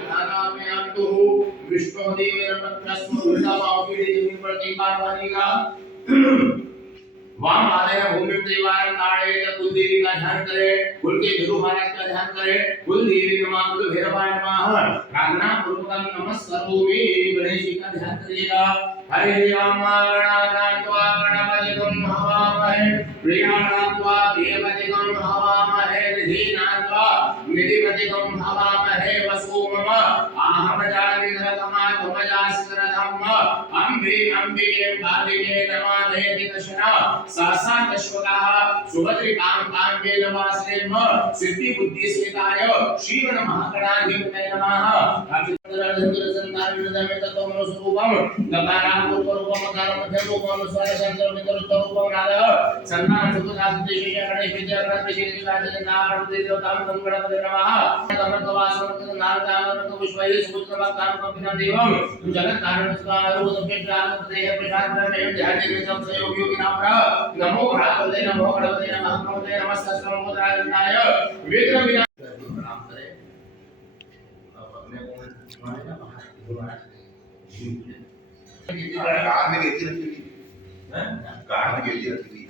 धानामयन्तु विष्णुदेवेन प्रत्यस्मृतमाविदे जमीन पर तीन बार बनेगा वाम आदय भूमि देवार ताड़े कुलदेवी का ध्यान करें कुल के गुरु महाराज का ध्यान करें कुलदेवी नमः कुल भैरवाय नमः प्रार्थना पूर्वक नमस्कारोमि गणेश जी का ध्यान करिएगा हरे राम गणानात्वा गणपतिगं हवामहे प्रियाणात्वा प्रियपतिगं हवामहे निधीनात्वा निधिपतिगं हवामहे वसु मम आहम जानिधतमा तुमजास्त्रधम्म अंबे अंबे बालिके नमाधे दिकशना सहसा तश्वकाः सुभद्रिकां काम्ये नमास्रेम सिद्धि बुद्धि सेताय श्रीगण महागणाधिपतये नमः अक्षरधर संतान विदमे तत्वमनो स्वरूपम गकारां पूर्वरूपम मकारं मध्यम रूपम स्वादशंकर मित्रत्व रूपम नादः संतान सुखदास देशे गणेश विद्या गणपति श्री राजन नाम देवतां गणपति नमः तमत्वासमत नारदानंद विश्वये सुपुत्रम काम कंपिना देवम जगत कारण सुखारो सभ्यज्ञान देह प्रसाद ब्रह्म ध्यान सब सहयोग योगी नाम नमो भगवते नमो भगवते नमः भगवते नमस्ते नमोद्राजनाय वेद विना प्रणाम करें अपने को मानेगा कार में घेती रखी हैं कार में घेती रखी